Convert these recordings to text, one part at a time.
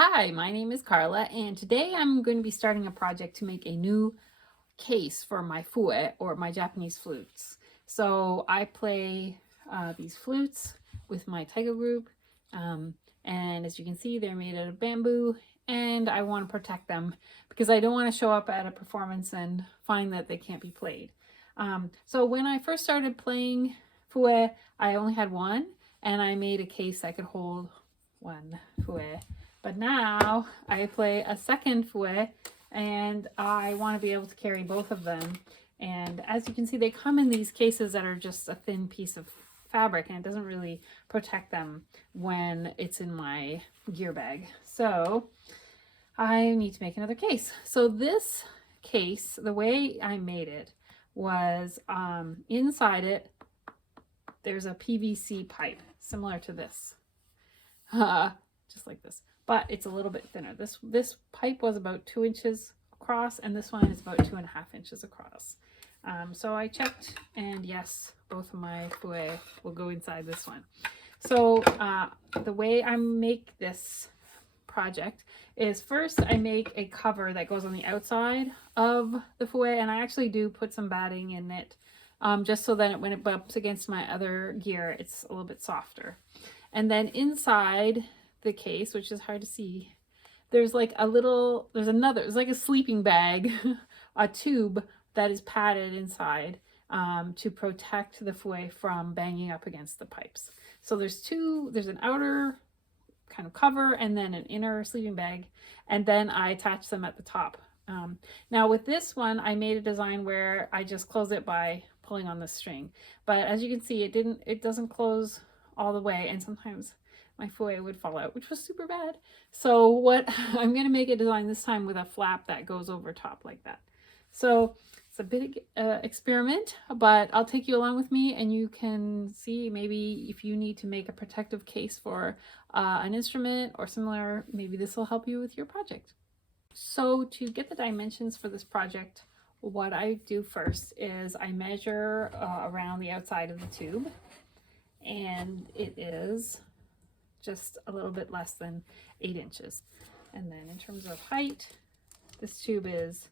Hi, my name is Carla, and today I'm going to be starting a project to make a new case for my fue, or my Japanese flutes. So I play these flutes with my taiko group, and as you can see, they're made out of bamboo, and I want to protect them because I don't want to show up at a performance and find that they can't be played. So when I first started playing fue, I only had one, and I made a case that could hold one fue. But now I play a second fue, and I want to be able to carry both of them. And as you can see, they come in these cases that are just a thin piece of fabric, and it doesn't really protect them when it's in my gear bag. So I need to make another case. So this case, the way I made it was inside it, there's a PVC pipe similar to this, just like this, but it's a little bit thinner. This pipe was about 2 inches across, and this one is about 2.5 inches across. So I checked, and yes, both of my fue will go inside this one. So the way I make this project is first I make a cover that goes on the outside of the fue, and I actually do put some batting in it, just so that when it bumps against my other gear, it's a little bit softer. And then inside the case, which is hard to see, there's like there's like a sleeping bag, a tube that is padded inside to protect the fue from banging up against the pipes. So there's an outer kind of cover and then an inner sleeping bag, and then I attach them at the top. Now with this one, I made a design where I just close it by pulling on the string, but as you can see, it doesn't close all the way, and sometimes my fue would fall out, which was super bad. So what I'm going to make a design this time with a flap that goes over top like that. So it's a big experiment, but I'll take you along with me, and you can see maybe if you need to make a protective case for an instrument or similar, maybe this will help you with your project. So to get the dimensions for this project, what I do first is I measure around the outside of the tube, and it is just a little bit less than 8 inches. And then in terms of height, this tube is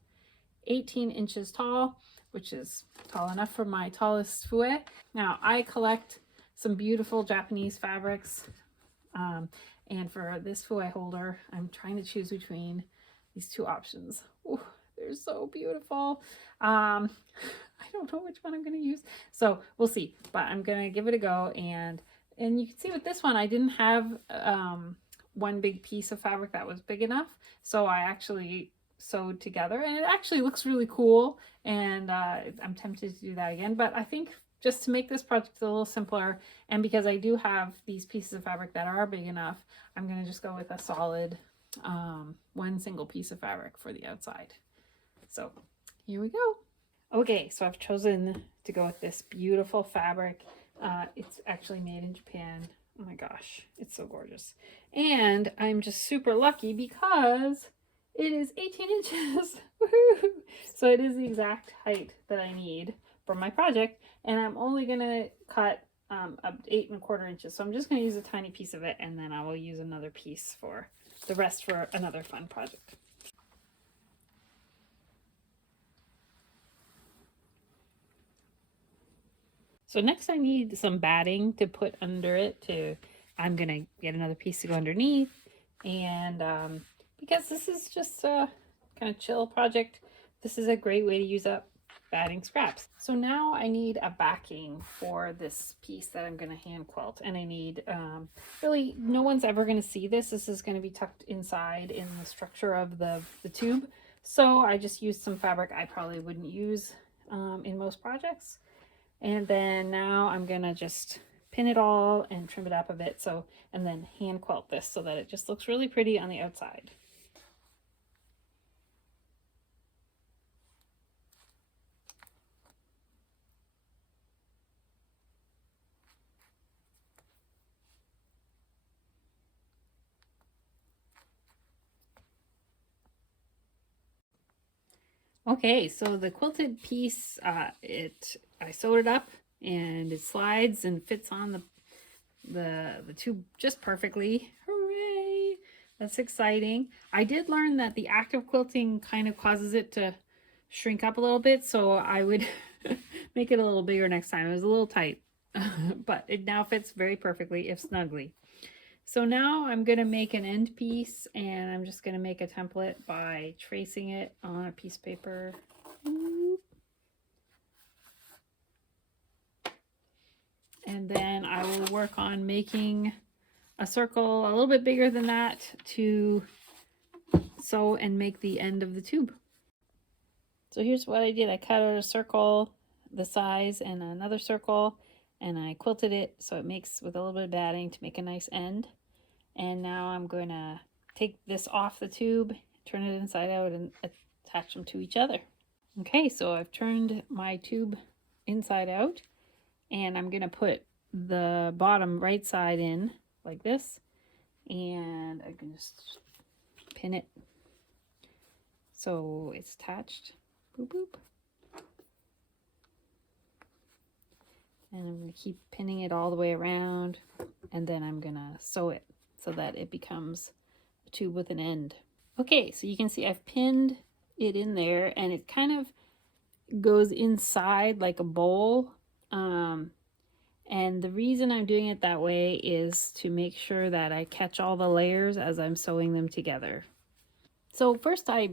18 inches tall, which is tall enough for my tallest fue. Now I collect some beautiful Japanese fabrics, and for this fue holder, I'm trying to choose between these two options. Ooh, they're so beautiful. I don't know which one I'm going to use, so we'll see, but I'm going to give it a go. And you can see with this one, I didn't have one big piece of fabric that was big enough, so I actually sewed together, and it actually looks really cool, and I'm tempted to do that again. But I think just to make this project a little simpler, and because I do have these pieces of fabric that are big enough, I'm going to just go with a solid one single piece of fabric for the outside. So here we go. Okay, so I've chosen to go with this beautiful fabric. It's actually made in Japan. Oh my gosh, it's so gorgeous. And I'm just super lucky because it is 18 inches. Woohoo! So it is the exact height that I need for my project, and I'm only gonna cut up 8¼ inches. So I'm just gonna use a tiny piece of it, and then I will use another piece for the rest for another fun project. So next I need some batting to put under it. I'm gonna get another piece to go underneath, and because this is just a kind of chill project, this is a great way to use up batting scraps. So now I need a backing for this piece that I'm gonna hand quilt, and I need, really no one's ever gonna see this. This is gonna be tucked inside in the structure of the tube. So I just used some fabric I probably wouldn't use in most projects. And then now I'm gonna just pin it all and trim it up a bit, and then hand quilt this so that it just looks really pretty on the outside. Okay, so the quilted piece, I sewed it up, and it slides and fits on the tube just perfectly. Hooray! That's exciting. I did learn that the act of quilting kind of causes it to shrink up a little bit, so I would make it a little bigger next time. It was a little tight, but it now fits very perfectly, if snugly. So now I'm going to make an end piece, and I'm just going to make a template by tracing it on a piece of paper. And then I will work on making a circle a little bit bigger than that to sew and make the end of the tube. So here's what I did. I cut out a circle the size and another circle, and I quilted it so it makes with a little bit of batting to make a nice end. And now I'm going to take this off the tube, turn it inside out, and attach them to each other. Okay, so I've turned my tube inside out, and I'm going to put the bottom right side in like this, and I can just pin it so it's attached. Boop, boop. And I'm going to keep pinning it all the way around, and then I'm going to sew it so that it becomes a tube with an end. Okay, so you can see I've pinned it in there, and it kind of goes inside like a bowl. And the reason I'm doing it that way is to make sure that I catch all the layers as I'm sewing them together. So first I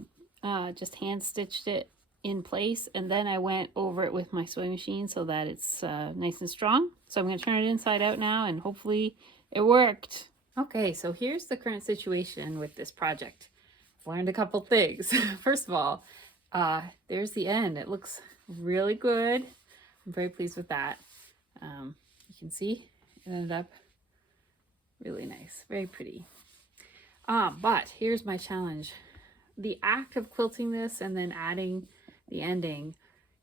just hand stitched it in place, and then I went over it with my sewing machine so that it's nice and strong. So I'm going to turn it inside out now, and hopefully it worked. Okay, so here's the current situation with this project. I've learned a couple things. First of all, there's the end. It looks really good. I'm very pleased with that. You can see it ended up really nice, very pretty. But here's my challenge. The act of quilting this and then adding the ending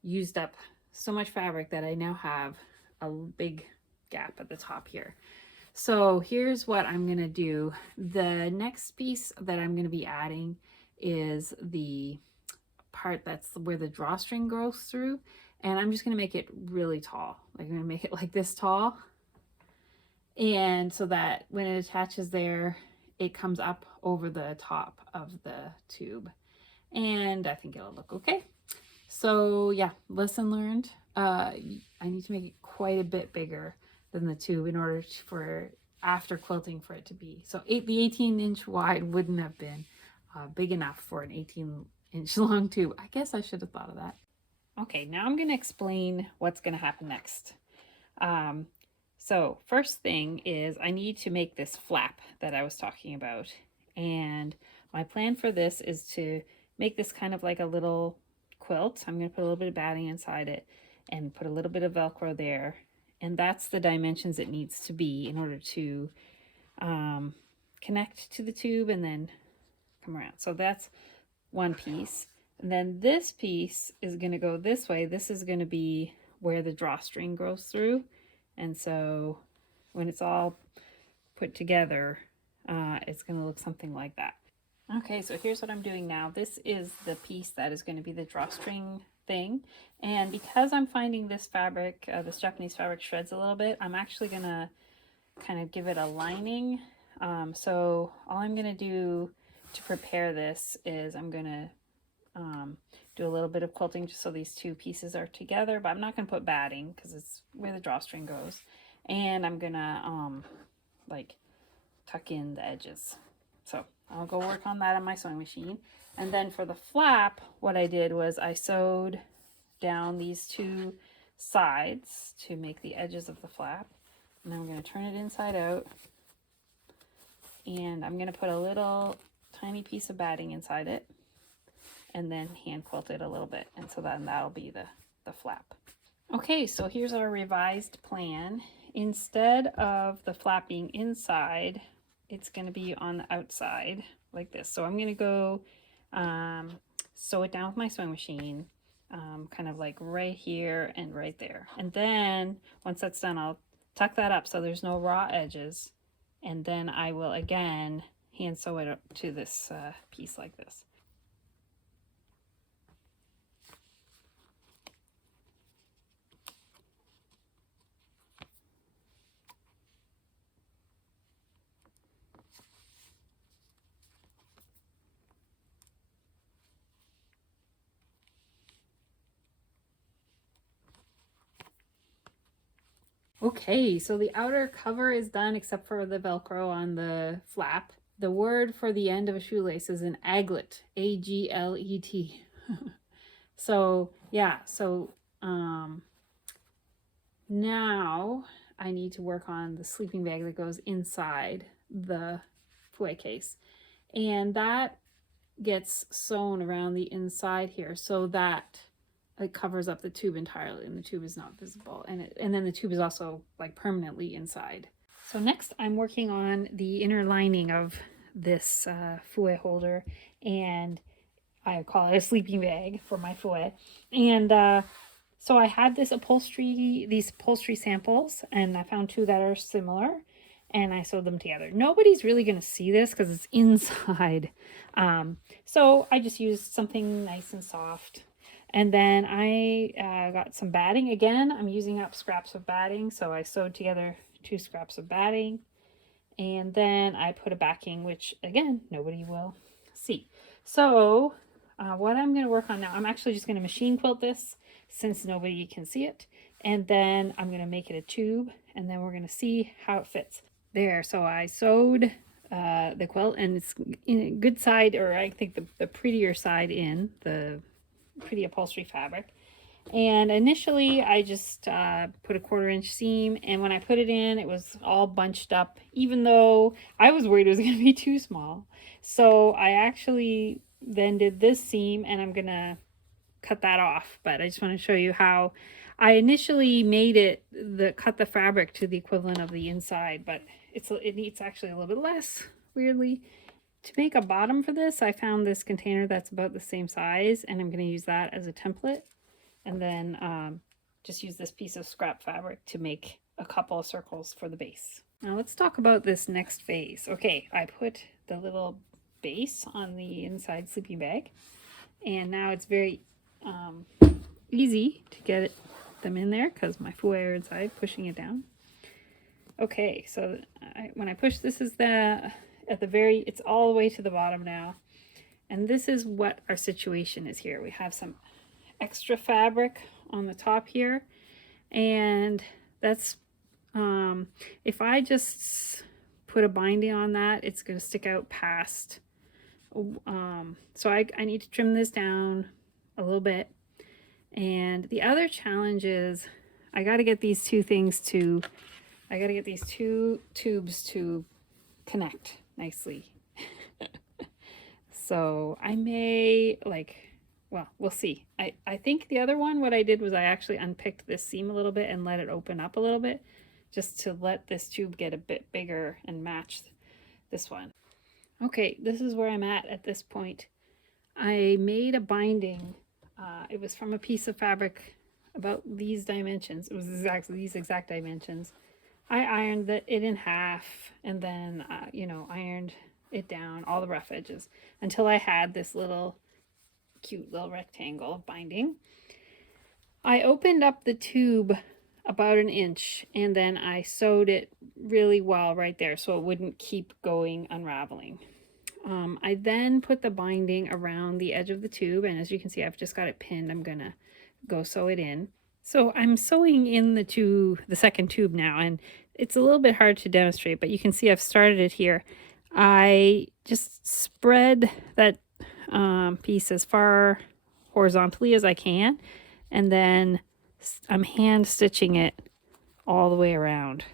used up so much fabric that I now have a big gap at the top here. So here's what I'm going to do. The next piece that I'm going to be adding is the part that's where the drawstring goes through, and I'm just going to make it really tall. Like, I'm going to make it like this tall, and so that when it attaches there, it comes up over the top of the tube, and I think it'll look okay. So yeah, lesson learned. I need to make it quite a bit bigger than the tube in order for after quilting for it to be. So the 18-inch wide wouldn't have been big enough for an 18-inch long tube. I guess I should have thought of that. Okay, now I'm going to explain what's going to happen next. So first thing is I need to make this flap that I was talking about. And my plan for this is to make this kind of like a little quilt. I'm going to put a little bit of batting inside it and put a little bit of Velcro there. And that's the dimensions it needs to be in order to connect to the tube and then come around. So that's one piece. And then this piece is going to go this way. This is going to be where the drawstring goes through. And so when it's all put together, it's going to look something like that. Okay, so here's what I'm doing now. This is the piece that is going to be the drawstring thing. And because I'm finding this fabric, this Japanese fabric shreds a little bit, I'm actually going to kind of give it a lining. So all I'm going to do to prepare this is I'm going to do a little bit of quilting just so these two pieces are together, but I'm not going to put batting because it's where the drawstring goes. And I'm going to like tuck in the edges. So I'll go work on that on my sewing machine. And then for the flap, what I did was I sewed down these two sides to make the edges of the flap. And I'm going to turn it inside out. And I'm going to put a little tiny piece of batting inside it. And then hand quilt it a little bit. And so then that'll be the flap. Okay, so here's our revised plan. Instead of the flap being inside, it's going to be on the outside like this. So I'm going to go sew it down with my sewing machine, kind of like right here and right there. And then once that's done, I'll tuck that up so there's no raw edges. And then I will again hand sew it up to this piece like this. Okay, so the outer cover is done except for the Velcro on the flap. The word for the end of a shoelace is an aglet, A-G-L-E-T. So yeah, so now I need to work on the sleeping bag that goes inside the Flute Case. And that gets sewn around the inside here so that it covers up the tube entirely and the tube is not visible. And then the tube is also like permanently inside. So next I'm working on the inner lining of this fouet holder, and I call it a sleeping bag for my fouet. And so I had these upholstery samples, and I found two that are similar, and I sewed them together. Nobody's really going to see this because it's inside. So I just used something nice and soft. And then I got some batting. Again, I'm using up scraps of batting, so I sewed together 2 scraps of batting. And then I put a backing, which again, nobody will see. So what I'm going to work on now, I'm actually just going to machine quilt this since nobody can see it. And then I'm going to make it a tube, and then we're going to see how it fits. There, so I sewed the quilt, and it's in a good side, or I think the prettier side in, the pretty upholstery fabric. And initially I just put a 1/4 inch seam, and when I put it in, it was all bunched up, even though I was worried it was going to be too small. So I actually then did this seam, and I'm going to cut that off. But I just want to show you how I initially made it, cut the fabric to the equivalent of the inside, but it needs actually a little bit less, weirdly. To make a bottom for this, I found this container that's about the same size, and I'm going to use that as a template. And then just use this piece of scrap fabric to make a couple of circles for the base. Now let's talk about this next phase. Okay, I put the little base on the inside sleeping bag, and now it's very easy to get them in there because my fouet are inside pushing it down. Okay, so when I push, this is it's all the way to the bottom now. And this is what our situation is here. We have some extra fabric on the top here, and that's if I just put a binding on that, it's going to stick out past. So I need to trim this down a little bit. And the other challenge is I got to get these two tubes to connect nicely. So I may, well, we'll see. I think the other one, what I did was I actually unpicked this seam a little bit and let it open up a little bit, just to let this tube get a bit bigger and match this one. Okay, this is where I'm at this point. I made a binding. It was from a piece of fabric about these dimensions. It was exactly these exact dimensions. I ironed it in half, and then, ironed it down, all the rough edges, until I had this cute little rectangle of binding. I opened up the tube about 1 inch, and then I sewed it really well right there so it wouldn't keep unraveling. I then put the binding around the edge of the tube, and as you can see, I've just got it pinned. I'm gonna go sew it in. So I'm sewing in the second tube now, and it's a little bit hard to demonstrate, but you can see I've started it here. I just spread that piece as far horizontally as I can, and then I'm hand stitching it all the way around.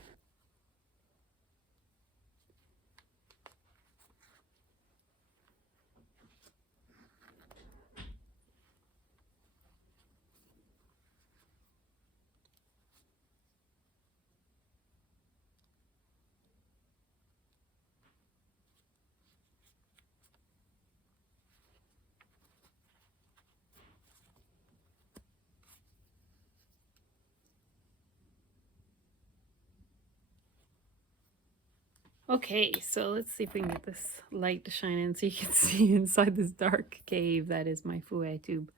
Okay, so let's see if we can get this light to shine in so you can see inside this dark cave that is my fouet tube.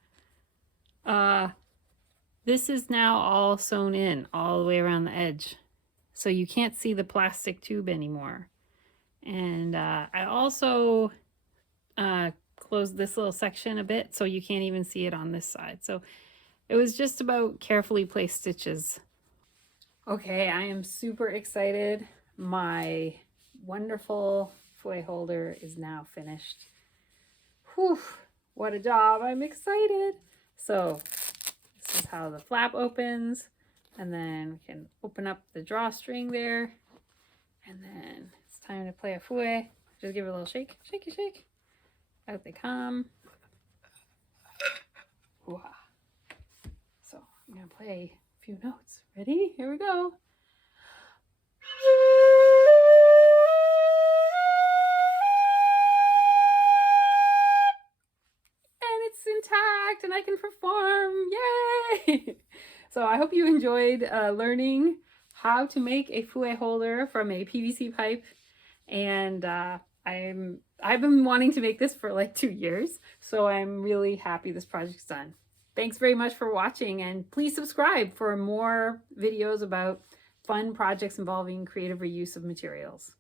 This is now all sewn in all the way around the edge, so you can't see the plastic tube anymore. And I also closed this little section a bit so you can't even see it on this side. So it was just about carefully placed stitches. Okay, I am super excited. My wonderful fouet holder is now finished. Whew, what a job. I'm excited. So this is how the flap opens, and then we can open up the drawstring there, and then it's time to play a fouet. Just give it a little shake, shake, shake. Out they come. Ooh. So I'm gonna play a few notes. Ready? Here we go. And it's intact and I can perform. Yay! So I hope you enjoyed learning how to make a fouet holder from a PVC pipe. And I've been wanting to make this for like 2 years, so I'm really happy this project's done. Thanks very much for watching, and please subscribe for more videos about fun projects involving creative reuse of materials.